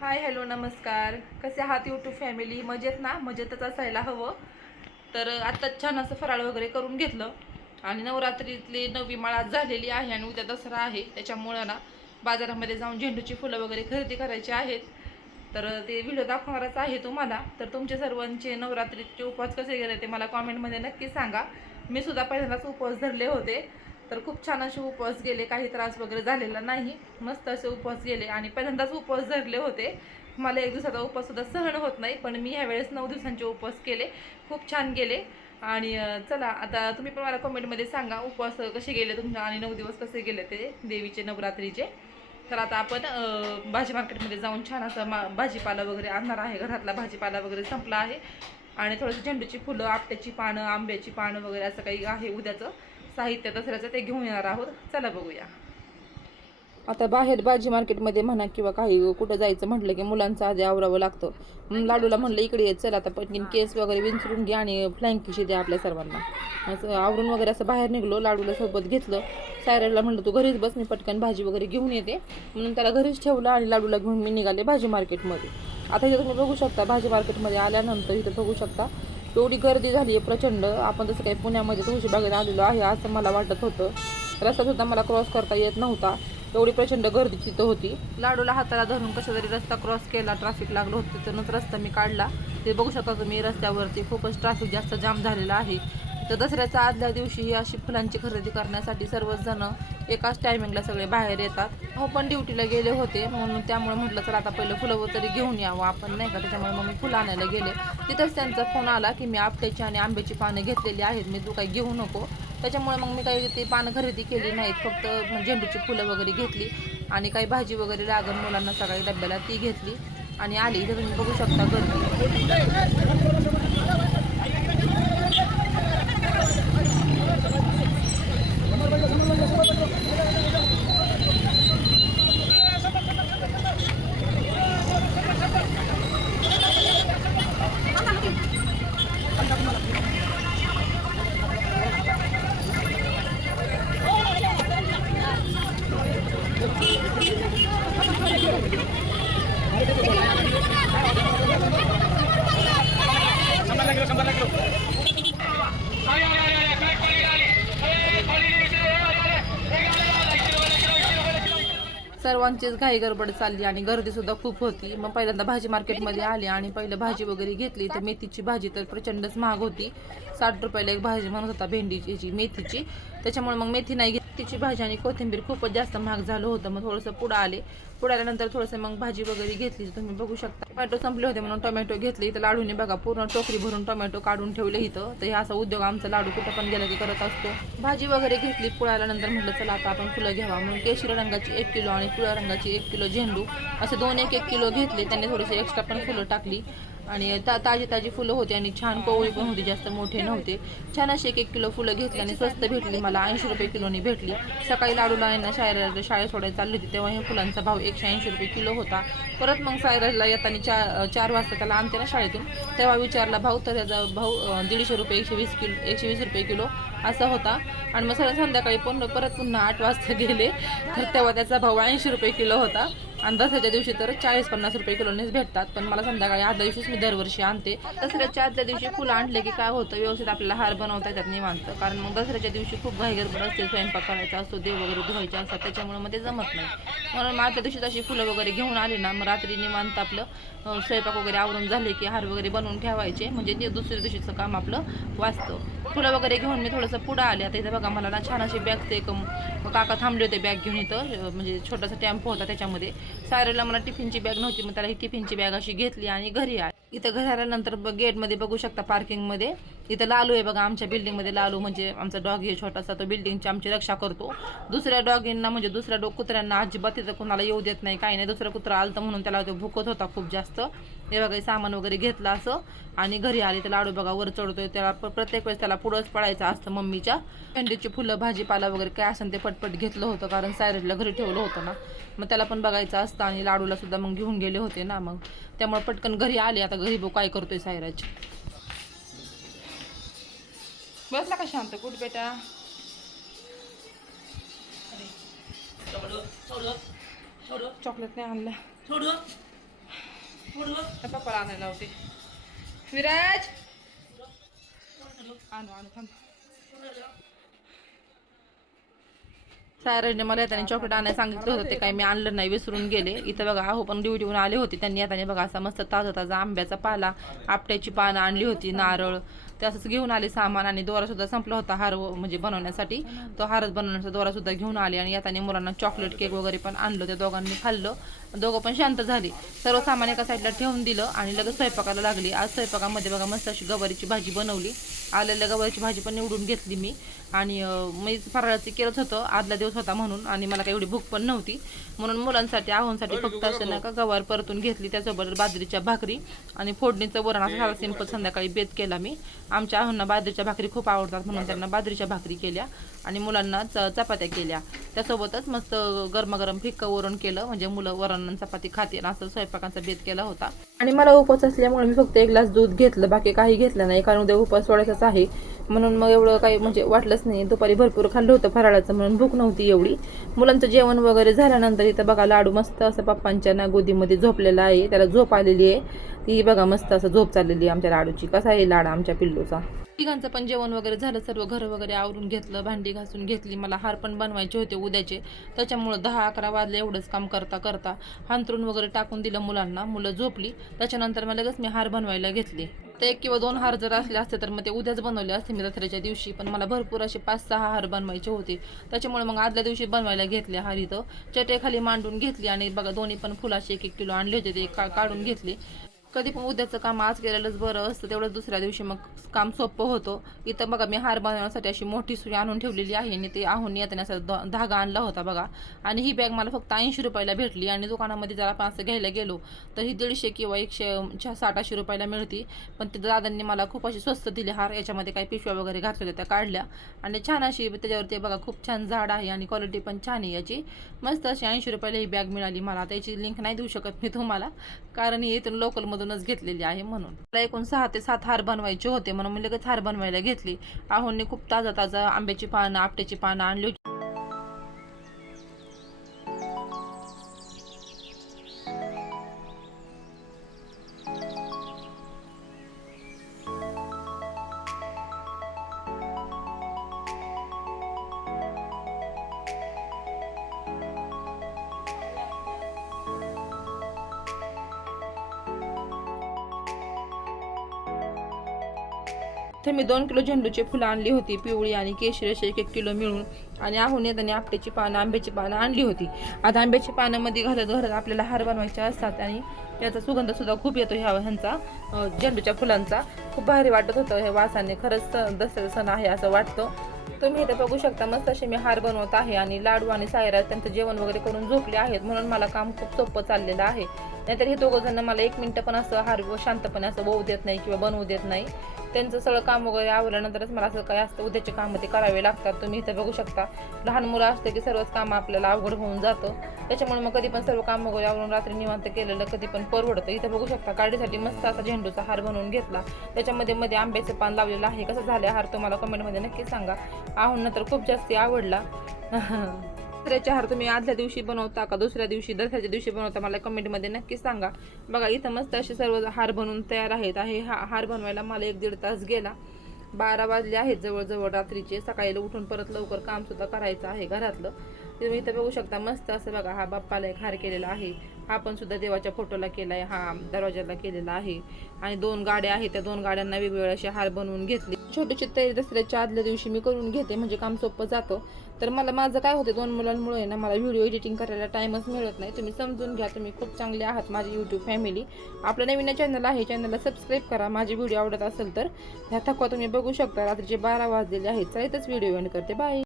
Hi hello नमस्कार. कसे आहात यूट्यूब फॅमिली मजेत ना? मजेतच असायला हवं. तर आत्ताच छान असं फराळ वगैरे करून घेतलं. आणि नवरात्रीतली नवी माळा झालेली आहे आणि उद्या दसरा आहे. त्याच्यामुळं ना बाजारामध्ये जाऊन झेंडूची फुलं वगैरे खरेदी करायची आहेत. तर ते व्हिडिओ दाखवणारच आहे तुम्हाला. तर तुमचे सर्वांचे नवरात्रीचे उपवास कसे गेले ते मला कॉमेंटमध्ये नक्की सांगा. मी सुद्धा पहिल्यांदाच उपवास धरले होते. तर खूप छान असे उपवास गेले काही त्रास वगैरे झालेला नाही. मस्त असे उपवास गेले आणि पहिल्यांदाच उपवास धरले होते. मला एक दिवसाचा उपवास सुद्धा सहन होत नाही पण मी ह्यावेळेस नऊ दिवसांचे उपवास केले. खूप छान गेले. आणि चला आता तुम्ही पण मला कमेंटमध्ये सांगा उपवास कसे गेले तुमच्या आणि नऊ दिवस कसे गेले ते देवीचे नवरात्रीचे? तर आता आपण भाजी मार्केटमध्ये जाऊन छान असं मा भाजीपाला वगैरे आणणार आहे. घरातला भाजीपाला वगैरे संपला आहे. आणि थोडंसं झेंडूची फुलं आपट्याची पानं आंब्याची पानं वगैरे असं काही आहे उद्याचं. साहित्य दसऱ्याचं ते घेऊन येणार आहोत. चला बघूया. आता बाहेर भाजी मार्केटमध्ये म्हणा किंवा काही कुठं जायचं म्हटलं की मुलांचं आधी आवरावं लागतं. लाडूला म्हणलं इकडे येत चल आता पटकीन केस वगैरे विंचरून घे आणि फ्लाईंग किशी द्या आपल्या सर्वांना. असं आवरून वगैरे असं बाहेर निघलो लाडूला सोबत घेतलं. सायराला म्हणलं तू घरीच बस मी पटकन भाजी वगैरे घेऊन येते. म्हणून त्याला घरीच ठेवलं आणि लाडूला घेऊन मी निघाले भाजी मार्केटमध्ये. आता इथं तुम्ही बघू शकता भाजी मार्केटमध्ये आल्यानंतर इथं बघू शकता एवढी गर्दी झाली आहे प्रचंड. आपण जसं काही पुण्यामध्ये तुळशीबागेत आलेलो आहे असं मला वाटत होतं. रस्ता सुद्धा मला क्रॉस करता येत नव्हता. एवढी प्रचंड गर्दी तिथं होती. लाडूला हाताला धरून कशा तरी रस्ता क्रॉस केला ट्रॅफिक लागलं होतं तिथूनच रस्ता मी काढला. ते बघू शकता तुम्ही रस्त्यावरती खूपच ट्रॅफिक जास्त जाम झालेला आहे. तर दसऱ्याच्या आदल्या दिवशी ही अशी फुलांची खरेदी करण्यासाठी सर्वच जण एकाच टायमिंगला सगळे बाहेर येतात. हो पण ड्युटीला गेले होते म्हणून त्यामुळे म्हटलं तर आता पहिलं फुलं तरी घेऊन यावं आपण नाही का? त्याच्यामुळे मग मी फुलं आणायला गेले. तिथंच त्यांचा फोन आला की मी आपट्याची आणि आंब्याची पानं घेतलेली आहेत मी तू काही घेऊ नको. त्याच्यामुळे मग मी काही ते पानं खरेदी केली नाहीत फक्त झेंडूची फुलं वगैरे घेतली आणि काही भाजी वगैरे लागण मुलांना सकाळी डब्याला ती घेतली आणि आली. इथं तुम्ही बघू शकता गर्दी. सर्वांचीच घाई गडबड चालली आणि गर्दी सुद्धा खूप होती. मग पहिल्यांदा भाजी मार्केटमध्ये आले आणि पहिलं भाजी वगैरे घेतली. तर मेथीची भाजी तर प्रचंडच महाग होती. साठ रुपयाला एक भाजी म्हणत होता भेंडीची मेथीची. त्याच्यामुळे मग मेथी नाही घेतली तिची भाजी आणि कोथिंबीर खूपच जास्त महाग झालं होतं. मग थोडंसं पुढं आले. पुढे आल्यानंतर थोडंसं मग भाजी वगैरे घेतली. तुम्ही बघू शकता. टोमॅटो संपले होते म्हणून टोमॅटो घेतले. इथं लाडूने बघा पूर्ण टोकरी भरून टोमॅटो काढून ठेवले इथं. तर हे असा उद्योग आमचा लाडू कुठं पण गेला की करत असतो. भाजी वगैरे घेतली. पुढे आल्यानंतर म्हटलं चला आता आपण फुलं घ्यावा. म्हणून केशरी रंगाची एक किलो आणि पिवळ्या रंगाची एक किलो झेंडू. असे दोन एक एक किलो घेतले. त्यांनी थोडेसे एक्स्ट्रा पण फुलं टाकली. आणि ता ताजी ताजी फुलं होती आणि छान कोवळी पण होती जास्त मोठे नव्हते. छान अशी एक एक किलो फुलं घेतली आणि स्वस्त भेटली मला ऐंशी रुपये किलोनी भेटली. सकाळी लाडूला यांना ना शाळेत सोडायला चालली होती तेव्हा हे फुलांचा भाव एकशे ऐंशी रुपये किलो होता. परत मग सायराला येताना चार चार वाजता त्याला आणते ना शाळेतून तेव्हा विचारला भाऊ तर त्याचा भाऊ दीडशे रुपये एकशे वीस किलो एकशे वीस रुपये किलो असा होता. आणि मग सगळं संध्याकाळी पण परत पुन्हा आठ वाजता गेले. तर तेव्हा त्याचा भाव ऐंशी रुपये किलो होता. आणि दसऱ्याच्या दिवशी तर चाळीस पन्नास रुपये किलोनेच भेटतात. पण मला संध्याकाळी आदल्या दिवशीच मी दरवर्षी आणते. दसऱ्याच्या आदल्या दिवशी फुलं आणले की काय होतं? व्यवस्थित आपल्याला हार बनवता येतात निवांत. कारण मग दसऱ्याच्या दिवशी खूप घाई गडबड असते. स्वयंपाक करायचा असतो देव वगैरे धुवायचा असतात. त्याच्यामुळे मग ते जमत नाही. म्हणून मग आदल्या दिवशी तशी फुलं वगैरे घेऊन आले ना मग रात्री निवांत आपलं स्वयंपाक वगैरे आवरून झाले की हार वगैरे बनवून ठेवायचे. म्हणजे ते दुसऱ्या दिवशीचं काम आपलं वाचतं. फुलं वगैरे घेऊन मी थोडंसं पुढं आले. आता इथं बघा मला ना छान अशी बॅग ते एक काका थांबले होते बॅग घेऊन इथं म्हणजे छोटासा टॅम्प होता त्याच्यामध्ये. सायरला मला टिफिनची बॅग नव्हती मग त्याला ही टिफिनची बॅग अशी घेतली आणि घरी आली. इथं घरी आल्यानंतर गेटमध्ये बघू शकता पार्किंगमध्ये. इथं लालू आहे बघा आमच्या बिल्डिंगमध्ये लालू म्हणजे आमचा डॉग आहे छोटासा तो बिल्डिंगची आमची रक्षा करतो. दुसऱ्या डॉगींना म्हणजे दुसऱ्या डॉग कुत्र्यांना अजिबात तिथं कोणाला येऊ देत नाही काही नाही. दुसरा कुत्रा आलता म्हणून त्याला तो भुकत होता खूप जास्त. हे बघा सामान वगैरे घेतलं असं. आणि घरी आले तर लाडू बघा वर चढतोय. त्याला प्रत्येक वेळेस त्याला पुढंच पडायचं असतं मम्मीच्या. भेंडीची फुलं भाजीपाला वगैरे काय असेल ते पटपट घेतलं होतं कारण सायरजला घरी ठेवलं होतं ना. मग त्याला पण बघायचं असतं आणि लाडूला सुद्धा मग घेऊन गेले होते ना मग. त्यामुळे पटकन घरी आले. आता घरी बघू काय करतोय सायराज. बसला का शांत? कुठ बेटा? चॉकलेट नाही आणला. पप्पाला आणायला होते विराज! आणू आणू थांब. सायराजने मला येताना चॉकलेट आणायला सांगितलं होतं ते काही मी आणलं नाही विसरून गेले. इथं बघा अहो पण ड्युटीहून आले होते त्यांनी येताना बघा असा मस्त ताजा ताजा आंब्याचा पाला आपट्याची पानं आणली होती नारळ. ते असंच घेऊन आले सामान आणि दोरा सुद्धा संपला होता हार म्हणजे बनवण्यासाठी. तो हारच बनवण्याचा दोरा सुद्धा घेऊन आले आणि याताने मुलांना चॉकलेट केक वगैरे पण आणलं त्या दोघांनी खाल्लं. दोघं पण शांत झाले. सर्व सामान एका साईडला ठेवून दिलं आणि लगेच स्वयंपाकाला लागली. आज स्वयंपाकामध्ये बघा मस्त अशी गवारीची भाजी बनवली. आलेल्या गवारीची भाजी पण निवडून घेतली मी. आणि मी फराळाचं केलंच होतं. आदला दिवस होता म्हणून आणि मला काही एवढी भूक पण नव्हती. म्हणून मुलांसाठी आहोंसाठी फक्त असं नाही का गवार परतून घेतली. त्यासोबत बाजरीच्या भाकरी आणि फोडणीचं वरण असं साधा सिंपल संध्याकाळी बेत केला मी. आमच्या आहोंना बाजरीच्या भाकरी खूप आवडतात म्हणून त्यांना बाजरीच्या भाकरी केल्या आणि मुलांना चपात्या केल्या. त्यासोबतच मस्त गरमागरम फिक्क वरण केलं. म्हणजे मुलं वरण आणि चपाती खातील असं स्वयंपाकाचा बेत केला होता. आणि मला उपवास असल्यामुळे मी फक्त एक ग्लास दूध घेतलं बाकी काही घेतलं नाही कारण उद्या उपवास सोडायचाच आहे. म्हणून मग एवढं काही म्हणजे वाटलंच नाही. दुपारी भरपूर खाल्लं होतं फराळाचं म्हणून भूक नव्हती एवढी. मुलांचं जेवण वगैरे झाल्यानंतर इथं बघा लाडू मस्त असं पप्पांच्या ना गोदीमध्ये झोपलेला आहे त्याला झोप आलेली आहे. ती बघा मस्त असं झोप चाललेली आहे आमच्या लाडूची. कसा आहे लाडा आमच्या पिल्लूचा? तिघांचं पण जेवण वगैरे झालं सर्व घर वगैरे आवरून घेतलं भांडी घासून घेतली. मला हार पण बनवायचे होते उद्याचे. त्याच्यामुळं दहा अकरा वाजले एवढंच काम करता करता. हांतरून वगैरे टाकून दिलं मुलांना. मुलं झोपली. त्याच्यानंतर मला लगेच मी हार बनवायला घेतले. तर एक किंवा दोन हार जर असले असते तर मग ते उद्याच बनवले असते मी दसऱ्याच्या दिवशी. पण मला भरपूर असे पाच सहा हार बनवायचे होते. त्याच्यामुळे मग आदल्या दिवशी बनवायला घेतले हार इथं. चटेखाली मांडून घेतली आणि बघा दोन्ही पण फुलाचे एक एक किलो आणले होते ते का काढून घेतले. कधी पण उद्याचं काम आज केलेलंच बरं असतं तेवढंच दुसऱ्या दिवशी मग काम सोपं होतं. इथं बघा मी हार बनवण्यासाठी अशी मोठी सुई आणून ठेवलेली आहे आणि ते आहून येताना असा धागा आणला होता बघा. आणि ही बॅग मला फक्त ऐंशी रुपयाला भेटली आणि दुकानामध्ये जर आपण असं घ्यायला गेलो तर ही दीडशे किंवा एकशे साठाशे साठ आठशे रुपयाला मिळती. पण ते दादांनी मला खूप अशी स्वस्त दिली हार याच्यामध्ये काही पिशव्या वगैरे घातलेल्या त्या काढल्या. आणि छान अशी त्याच्यावरती बघा खूप छान झाड आहे आणि क्वालिटी पण छान आहे याची. मस्त अशी ऐंशी रुपयाला ही बॅग मिळाली. मला त्याची लिंक नाही देऊ शकत मी तुम्हाला. कारण ही इथून लोकलमधूनच घेतलेली आहे म्हणून. मला एकूण सहा ते सात हार बनवायचे होते म्हणून मी लगेच हार बनवायला घेतली. आहोंनी खूप ताजा ताजा आंब्याची पानं आपट्याची पानं आणली तर मी दोन किलो झेंडूची फुलं आणली होती पिवळी आणि केशरी अशी एक एक किलो मिळून. आणि आहुने येताना आपट्याची पानं आंब्याची पानं आणली होती. आता आंब्याची पानामध्ये घालत घरात आपल्याला हार बनवायचे असतात आणि याचा सुगंध सुद्धा खूप येतो ह्या ह्यांचा झेंडूच्या फुलांचा. खूप भारी वाटत होतं हे वासाने खरंच दसऱ्याचा सण आहे असं वाटतं. तुम्ही इथे बघू शकता मस्त असे मी हार बनवत आहे आणि लाडू आणि सायरा त्यांचं जेवण वगैरे करून झोपले आहेत म्हणून मला काम खूप सोपं चाललेलं आहे. नाहीतर हे दोघं जण मला एक मिनटं पण असं हार शांतपणे असं होऊ देत नाही किंवा बनवू देत नाही. त्यांचं सगळं काम वगैरे आवरल्यानंतरच मला असं काय असतं उद्याचे कामं ते करावे लागतात. तुम्ही इथं बघू शकता लहान मुलं असतं की सर्वच कामं आपल्याला अवघड होऊन जातं. त्याच्यामुळे मग कधी पण सर्व काम वगैरे आवरून रात्री निवांत केलेलं कधी पण परवडतं. इथं बघू शकता काढीसाठी मस्त असा झेंडूचा हार बनवून घेतला. त्याच्यामध्ये मध्ये आंब्याचं पान लावलेलं आहे. कसं झालं हार तुम्हाला कमेंटमध्ये नक्की सांगा. आहून नंतर खूप जास्ती आवडला. दसऱ्याचे हार तुम्ही आदल्या दिवशी बनवता का दुसऱ्या दिवशी दसऱ्याच्या दिवशी बनवता मला कमेंटमध्ये नक्की सांगा. बघा इथं मस्त असे सर्व हार बनवून तयार आहेत. आहे हा हार बनवायला मला एक दीड तास गेला. बारा वाजले आहेत जवळजवळ रात्रीचे. सकाळी उठून परत लवकर काम सुद्धा करायचं आहे घरातलं. तुम्ही इथं बघू शकता मस्त असं बघा हा बाप्पाला एक हार केलेला आहे. हा पण सुद्धा देवाच्या फोटोला केला आहे हा दरवाजाला केलेला आहे. आणि दोन गाड्या आहेत त्या दोन गाड्यांना वेगवेगळे असे हार बनवून घेतले. छोटीशी तयारी दसऱ्याच्या आदल्या दिवशी मी करून घेते म्हणजे काम सोपं जातं. तर मला माझं काय होते दोन मुलांमुळे ना मला व्हिडिओ एडिटिंग करायला टाईमच मिळत नाही. तुम्ही समजून घ्या तुम्ही खूप चांगले आहात माझी यूट्यूब फॅमिली आपलं नवीन चॅनल आहे चॅनलला सबस्क्राईब करा. माझे व्हिडिओ आवडत असेल तर ह्या थकवा तुम्ही बघू शकता. रात्रीचे बारा वाजलेले आहेत. चला इथंच व्हिडिओ एंड करते. बाय